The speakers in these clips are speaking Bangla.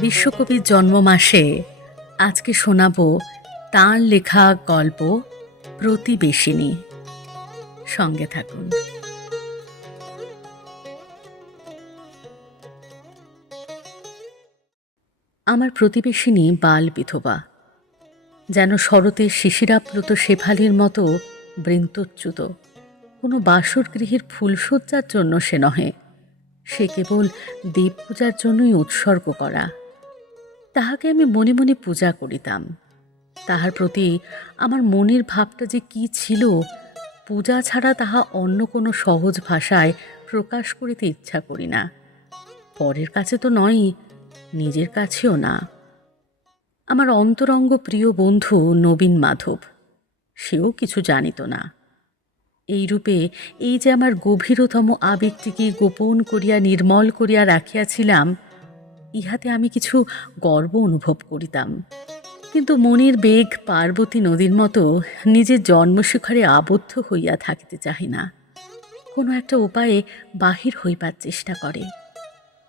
বিশ্বকবির জন্ম মাসে আজকে শোনাবো তাঁর লেখা গল্প প্রতিবেশিনী। সঙ্গে থাকুন। আমার প্রতিবেশিনী বাল বিধবা, যেন শরতের শিশিরাপ্লুত শেফালির মতো বৃন্তচ্যুত। কোনো বাসর গৃহের ফুলসজ্জার জন্য সে নহে, সে কেবল দেব পূজার জন্যই উৎসর্গ করা। তাহাকে আমি মনে মনে পূজা করিতাম। তাহার প্রতি আমার মনের ভাবটা যে কি ছিল, পূজা ছাড়া তাহা অন্য কোনো সহজ ভাষায় প্রকাশ করিতে ইচ্ছা করি না। পরের কাছে তো নয়ই নিজের কাছেও না। আমার অন্তরঙ্গ প্রিয় বন্ধু নবীন মাধব, সেও কিছু জানিত না। এইরূপে এই যে আমার গভীরতম আবেগটিকে গোপন করিয়া নির্মল করিয়া রাখিয়াছিলাম ইহাতে আমি কিছু গর্ব অনুভব করিতাম। কিন্তু মনের বেগ পার্বতী নদীর মতো নিজের জন্মশিখরে আবদ্ধ হইয়া থাকিতে চাহে না। কোনো একটা উপায়ে বাহির হইবার চেষ্টা করে।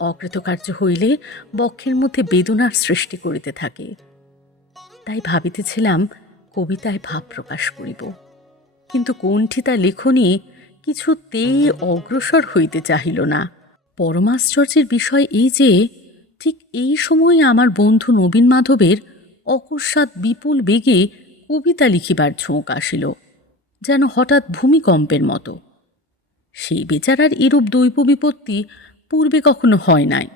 অকৃতকার্য হইলে বক্ষের মধ্যে বেদনার সৃষ্টি করিতে থাকে। তাই ভাবিতেছিলাম কবিতায় ভাব প্রকাশ করিব। কিন্তু কোনটি তা লেখনী কিছুতেই অগ্রসর হইতে চাহিল না। পরমাশ্চর্যের বিষয় এই যে ঠিক এই সময়ে আমার বন্ধু নবীন মাধবের অকস্মাৎ বিপুল বেগে কবিতা লিখিবার ঝোঁক আসিল, যেন হঠাৎ ভূমিকম্পের মতো। সেই বেচারার এরূপ দৈব বিপত্তি পূর্বে কখনো হয় নাই।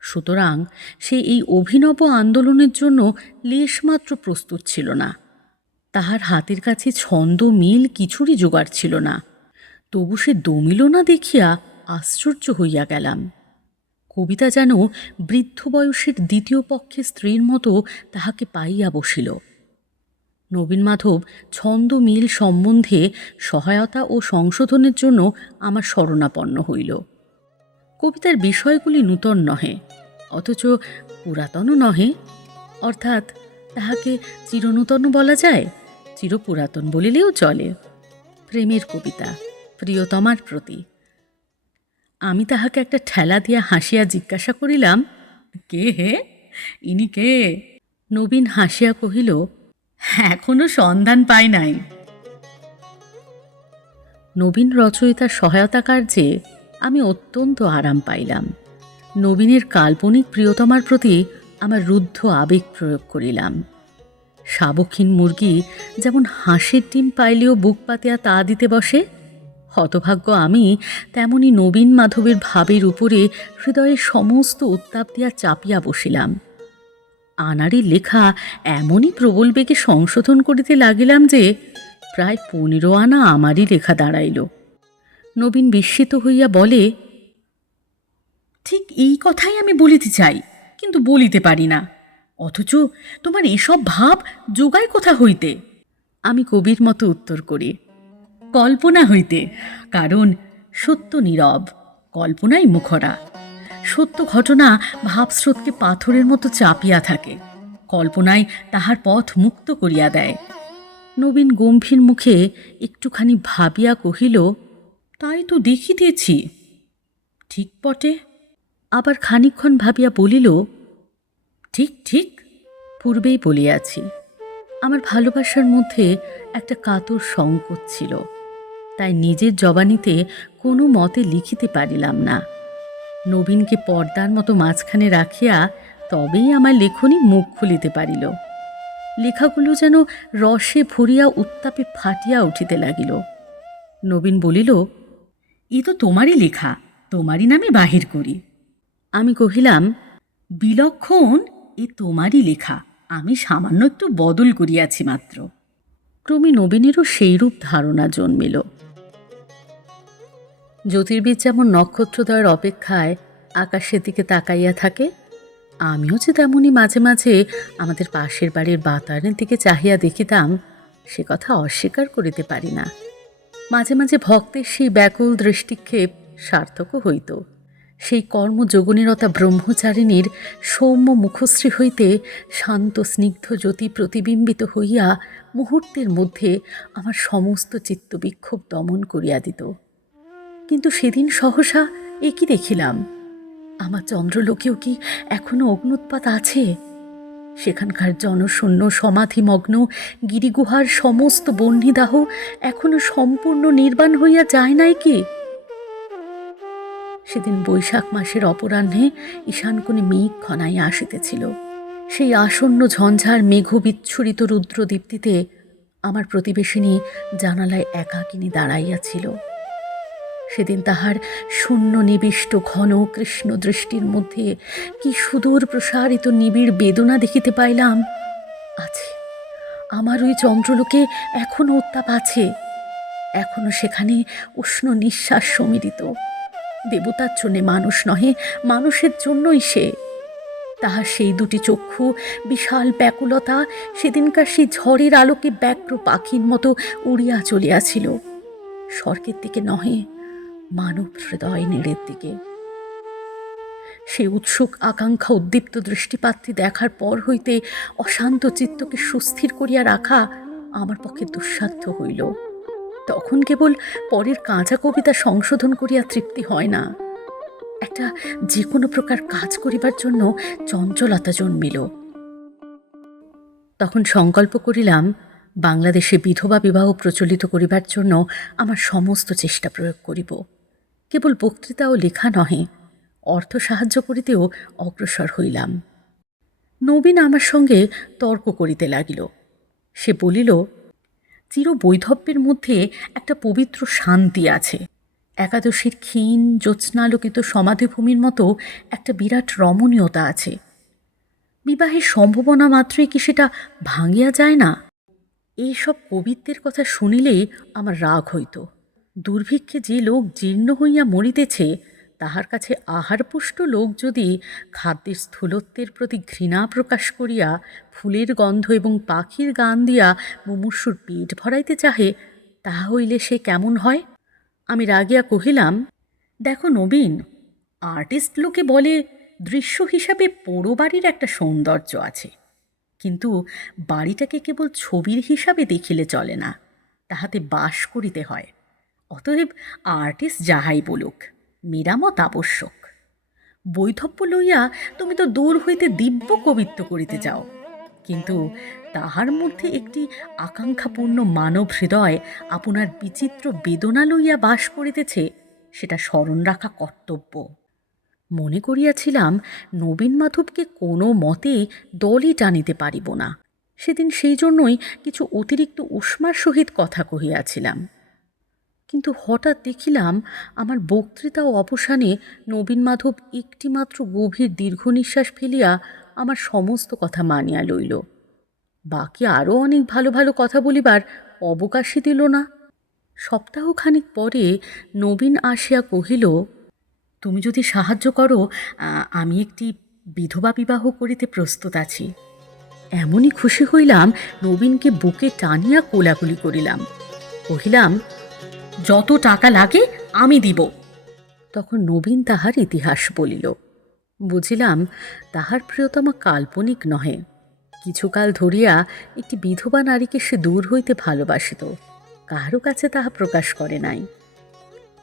সুতরাং সে এই অভিনব আন্দোলনের জন্য লেশমাত্র প্রস্তুত ছিল না। তাহার হাতের কাছে ছন্দ, মিল কিছুরই জোগাড় ছিল না। তবু সে দমিল না দেখিয়া আশ্চর্য হইয়া গেলাম। কবিতা যেন বৃদ্ধ বয়সের দ্বিতীয় পক্ষে স্ত্রীর মতো তাহাকে পাইয়া বসিল। নবীন মাধব ছন্দ মিল সম্বন্ধে সহায়তা ও সংশোধনের জন্য আমার শরণাপন্ন হইল। কবিতার বিষয়গুলি নূতন নহে, অথচ পুরাতনও নহে। অর্থাৎ তাহাকে চিরনূতন বলা যায়, চিরপুরাতন বলিলেও চলে। প্রেমের কবিতা, প্রিয়তমার প্রতি। আমি তাহাকে একটা ঠেলা দিয়া হাসিয়া জিজ্ঞাসা করিলাম, কে হে? ইনি কে? নবীন হাসিয়া কহিল, এখনও সন্ধান পাই নাই। নবীন রচয়িতার সহায়তা কার্যে আমি অত্যন্ত আরাম পাইলাম। নবীনের কাল্পনিক প্রিয়তমার প্রতি আমার রুদ্ধ আবেগ প্রয়োগ করিলাম। শাবকহীন মুরগি যেমন হাঁসের ডিম পাইলেও বুক পাতিয়া তা দিতে বসে হতভাগ্য আমি তেমনি নবীন মাধবের ভাবের উপরে হৃদয়ের সমস্ত উত্তাপ দিয়া চাপিয়া বসিলাম। আনারি লেখা এমনই প্রবল বেগে সংশোধন করিতে লাগিলাম যে, প্রায় পনেরো আনা আমারই লেখা দাঁড়াইল। নবীন বিস্মিত হইয়া বলে, ঠিক এই কথাই আমি বলিতে চাই, কিন্তু বলিতে পারি না। অথচ তোমার এসব ভাব যোগায় কোথা হইতে? আমি কবির মতো উত্তর করি কল্পনা হইতে, কারণ সত্য নীরব, কল্পনাই মুখরা। সত্য ঘটনা ভাবস্রোতকে পাথরের মতো চাপিয়া থাকে কল্পনায় তাহার পথ মুক্ত করিয়া দেয়। নবীন গম্ভীর মুখে একটুখানি ভাবিয়া কহিল, তাই তো দেখিতেছি। ঠিক পটে আবার খানিক্ষণ ভাবিয়া বলিল, ঠিক ঠিক, পূর্বেই বলিয়াছি। আমার ভালোবাসার মধ্যে একটা কাতর সংকোচ ছিল। তাই নিজের জবানিতে কোনো মতে লিখিতে পারিলাম না। নবীনকে পর্দার মতো মাঝখানে রাখিয়া তবেই আমার লেখনী মুখ খুলিতে পারিল। লেখাগুলো যেন রসে ভরিয়া উত্তাপে ফাটিয়া উঠিতে লাগিল। নবীন বলিল, এ তো তোমারই লেখা, তোমারই নামে বাহির করি। আমি কহিলাম, বিলক্ষণ, এ তোমারই লেখা, আমি সামান্য একটু বদল করিয়াছি মাত্র। ক্রমে নবীনেরও সেইরূপ ধারণা জন্মিল। জ্যোতির্বিদ যেমন নক্ষত্রদয়ের অপেক্ষায় আকাশের দিকে তাকাইয়া থাকে, আমিও যে তেমনই মাঝে মাঝে আমাদের পাশের বাড়ির বাতায়নের দিকে চাহিয়া দেখিতাম, সে কথা অস্বীকার করিতে পারি না। মাঝে মাঝে ভক্তের সেই ব্যাকুল দৃষ্টিক্ষেপ সার্থকও হইত। সেই কর্মযোগনীরতা ব্রহ্মচারিণীর সৌম্য মুখশ্রী হইতে শান্ত স্নিগ্ধ জ্যোতি প্রতিবিম্বিত হইয়া মুহূর্তের মধ্যে আমার সমস্ত চিত্তবিক্ষোভ দমন করিয়া দিত। কিন্তু সেদিন সহসা একই দেখিলাম? আমার চন্দ্রলোকেও কি এখনও অগ্নুৎপাত আছে? সেখানকার জনশূন্য, সমাধিমগ্ন, গিরিগুহার সমস্ত বহ্নিদাহ এখনও সম্পূর্ণ নির্বাণ হইয়া যায় নাই কি? সেদিন বৈশাখ মাসের অপরাহ্নে ঈশানকোণে মেঘ ঘনাইয়া আসিতেছিল। সেই আসন্ন ঝঞ্ঝার মেঘ বিচ্ছুরিত রুদ্রদীপ্তিতে আমার প্রতিবেশিনী জানালায় একাকিনী দাঁড়াইয়াছিল। সেদিন তাহার শূন্য নিবিষ্ট ঘন কৃষ্ণ দৃষ্টির মধ্যে কি সুদূর প্রসারিত নিবিড় বেদনা দেখিতে পাইলাম। আছে, আমার ওই চন্দ্রলোকে এখনও উত্তাপ আছে। এখনও সেখানে উষ্ণ নিঃশ্বাস সমীরিত দেবতার জন্যে মানুষ নহে, মানুষের জন্যই সে। তাহার সেই দুটি চক্ষু, বিশাল ব্যাকুলতা, সেদিনকার সেই ঝড়ের আলোকে ব্যগ্র পাখির মতো উড়িয়া চলিয়াছিল। স্বর্গের দিকে নহে, মানব হৃদয় নেড়ের দিকে। সে উৎসুক আকাঙ্ক্ষা উদ্দীপ্ত দৃষ্টিপাতটি দেখার পর হইতে অশান্ত চিত্তকে সুস্থির করিয়া রাখা আমার পক্ষে দুঃসাধ্য হইল। তখন কেবল পরের কাঁচা কবিতা সংশোধন করিয়া তৃপ্তি হয় না। একটা যে কোনো প্রকার কাজ করিবার জন্য চঞ্চলতা জন্মিল। তখন সংকল্প করিলাম, বাংলাদেশে বিধবা বিবাহ প্রচলিত করিবার জন্য আমার সমস্ত চেষ্টা প্রয়োগ করিব। কেবল বক্তৃতা ও লেখা নহে, অর্থ সাহায্য করিতেও অগ্রসর হইলাম। নবীন আমার সঙ্গে তর্ক করিতে লাগিল। সে বলিল চির বৈধব্যের মধ্যে একটা পবিত্র শান্তি আছে। একাদশীর ক্ষীণ, জ্যোৎস্নালোকিত সমাধিভূমির মতো একটা বিরাট রমণীয়তা আছে। বিবাহের সম্ভাবনা মাত্রই কি সেটা ভাঙিয়া যায় না? এইসব কবিত্বের কথা শুনিলেই আমার রাগ হইত। দুর্ভিক্ষে যে লোক জীর্ণ হইয়া মরিতেছে, তাহার কাছে আহারপুষ্ট লোক যদি খাদ্যের স্থূলত্বের প্রতি ঘৃণা প্রকাশ করিয়া ফুলের গন্ধ এবং পাখির গান দিয়া মুমূর্ষুর পেট ভরাইতে চাহে, তাহা হইলে সে কেমন হয়? আমি রাগিয়া কহিলাম, দেখো নবীন আর্টিস্ট লোকে বলে দৃশ্য হিসাবে পোড়ো বাড়ির একটা সৌন্দর্য আছে। কিন্তু বাড়িটাকে কেবল ছবির হিসাবে দেখিলে চলে না, তাহাতে বাস করিতে হয়। অতএব আর্টিস্ট যাহাই বলুক, মেরামত আবশ্যক। বৈধব্য লইয়া তুমি তো দূর হইতে দিব্য কবিত্ব করিতে যাও কিন্তু তাহার মধ্যে একটি আকাঙ্ক্ষাপূর্ণ মানব হৃদয় আপনার বিচিত্র বেদনা লইয়া বাস করিতেছে, সেটা স্মরণ রাখা কর্তব্য। মনে করিয়াছিলাম, নবীন মাধবকে কোনো মতে দলই টানিতে পারিব না। সেদিন সেই জন্যই কিছু অতিরিক্ত উষ্মার সহিত কথা কহিয়াছিলাম। কিন্তু হঠাৎ দেখিলাম, আমার বক্তৃতা ও অবসানে নবীন মাধব একটিমাত্র গভীর দীর্ঘ নিঃশ্বাস ফেলিয়া আমার সমস্ত কথা মানিয়া লইল। বাকি আরও অনেক ভালো ভালো কথা বলিবার অবকাশই দিল না। সপ্তাহখানিক পরে নবীন আসিয়া কহিল, তুমি যদি সাহায্য করো আমি একটি বিধবা বিবাহ করিতে প্রস্তুত আছি। এমনই খুশি হইলাম, নবীনকে বুকে টানিয়া কোলাকুলি করিলাম। কহিলাম, যত টাকা লাগে, আমি দিব। তখন নবীন তাহার ইতিহাস বলিল। বুঝিলাম, তাহার প্রিয়তমা কাল্পনিক নহে। কিছুকাল ধরিয়া একটি বিধবা নারীকে সে দূর হইতে ভালোবাসিত, কাহারও কাছে তাহা প্রকাশ করে নাই।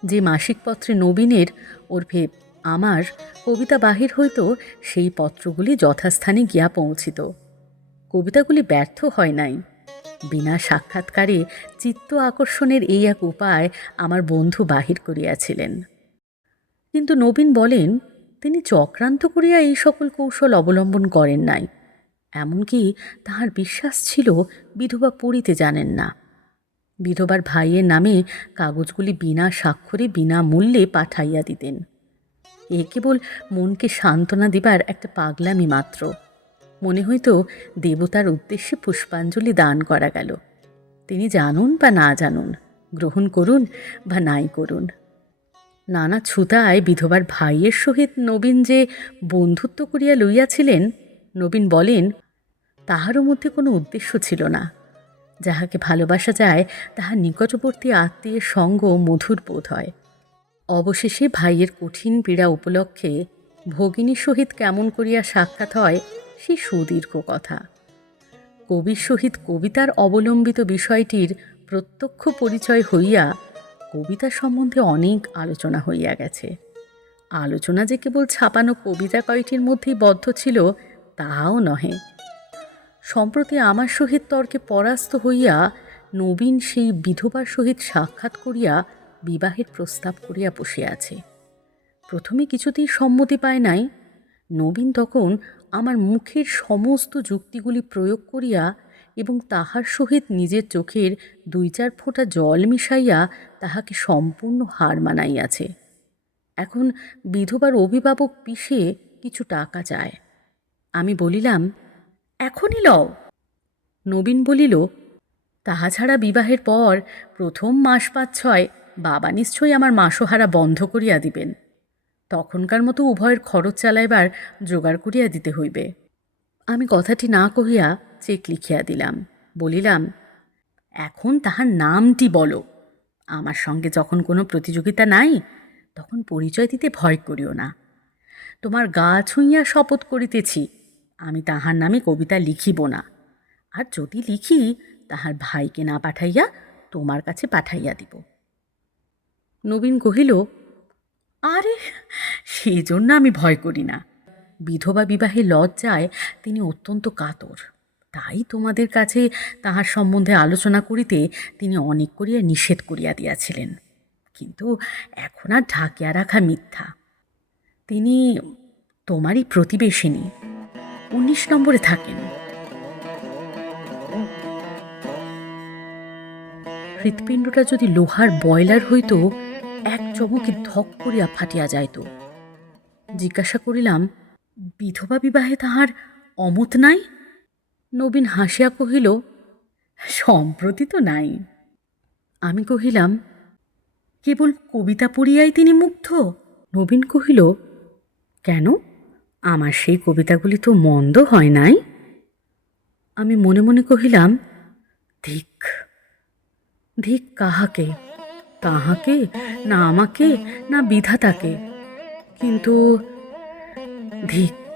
যে মাসিক পত্রে নবীনের ওরফে আমার কবিতা বাহির হইত, সেই পত্রগুলি যথাস্থানে গিয়া পৌঁছিত। কবিতাগুলি ব্যর্থ হয় নাই। বিনা সাক্ষাৎকারে চিত্ত আকর্ষণের এই এক উপায় আমার বন্ধু বাহির করিয়াছিলেন। কিন্তু নবীন বলেন, তিনি চক্রান্ত করিয়া এই সকল কৌশল অবলম্বন করেন নাই। এমনকি তাহার বিশ্বাস ছিল বিধবা পড়িতে জানেন না। বিধবার ভাইয়ের নামে কাগজগুলি বিনা স্বাক্ষরে বিনা মূল্যে পাঠাইয়া দিতেন। এ কেবল মনকে সান্ত্বনা দিবার একটা পাগলামি মাত্র। মনে হইতো দেবতার উদ্দেশ্যে পুষ্পাঞ্জলি দান করা গেল। তিনি জানুন বা না জানুন, গ্রহণ করুন বা নাই করুন। নানা ছুতায় বিধবার ভাইয়ের সহিত নবীন যে বন্ধুত্ব করিয়া লইয়াছিলেন নবীন বলেন, তাহারও মধ্যে কোনো উদ্দেশ্য ছিল না। যাহাকে ভালোবাসা যায় তাহার নিকটবর্তী আত্মীয়ের সঙ্গ মধুর বোধ হয়। অবশেষে ভাইয়ের কঠিন পীড়া উপলক্ষে ভগিনীর সহিত কেমন করিয়া সাক্ষাৎ হয়, সে সুদীর্ঘ কথা। কবির সহিত কবিতার অবলম্বিত বিষয়টির প্রত্যক্ষ পরিচয় হইয়া কবিতা সম্বন্ধে অনেক আলোচনা হইয়া গেছে। আলোচনা যে কেবল ছাপানো কবিতা কয়টির মধ্যেই বদ্ধ ছিল তাহাও নহে। সম্প্রতি আমার সহিত তর্কে পরাস্ত হইয়া নবীন সেই বিধবার সহিত সাক্ষাৎ করিয়া বিবাহের প্রস্তাব করিয়া বসে আছে। প্রথমে কিছুতেই সম্মতি পায় নাই। নবীন তখন আমার মুখের সমস্ত যুক্তিগুলি প্রয়োগ করিয়া এবং তাহার সহিত নিজের চোখের দুই চার ফোঁটা জল মিশাইয়া তাহাকে সম্পূর্ণ হার মানাইয়াছে। এখন বিধবার অভিভাবক পিষে কিছু টাকা চায়। আমি বলিলাম, এখনই লও। নবীন বলিল, তাহা ছাড়া বিবাহের পর প্রথম মাস পাঁচ ছয় বাবা নিশ্চয়ই আমার মাসোহারা বন্ধ করিয়া দিবেন। তখনকার মতো উভয়ের খরচ চালাইবার জোগাড় করিয়া দিতে হইবে। আমি কথাটি না কহিয়া চেক লিখিয়া দিলাম, বলিলাম, এখন তাহার নামটি বলো। আমার সঙ্গে যখন কোনো প্রতিযোগিতা নাই, তখন পরিচয় দিতে ভয় করিও না। তোমার গা ছুঁইয়া শপথ করিতেছি আমি তাহার নামে কবিতা লিখিব না। আর যদি লিখি, তাহার ভাইকে না পাঠাইয়া তোমার কাছে পাঠাইয়া দিব। নবীন কহিল, আরে সেই জন্য আমি ভয় করি না। বিধবা বিবাহে লজ্জায় তিনি অত্যন্ত কাতর। তাই তোমাদের কাছে তাহার সম্বন্ধে আলোচনা করিতে তিনি অনেক করিয়া নিষেধ করিয়া দিয়াছিলেন। কিন্তু এখন আর ঢাকিয়া রাখা মিথ্যা। তিনি তোমারই প্রতিবেশিনী। উনিশ নম্বরে থাকেন। হৃৎপিণ্ডটা যদি লোহার বয়লার হইত, এক চমকে ধক করিয়া ফাটিয়া যাইত। জিজ্ঞাসা করিলাম, বিধবা বিবাহে তাহার অমত নাই? নবীন হাসিয়া কহিল, সম্প্রতি তো নাই। আমি কহিলাম, কেবল কবিতা পড়িয়াই তিনি মুগ্ধ? নবীন কহিল, কেন? আমার সেই কবিতাগুলি তো মন্দ হয় নাই। আমি মনে মনে কহিলাম, ধিক ধিক কাহাকে? তাহাকে? না আমাকে? না বিধাতাকে? কিন্তু ধিক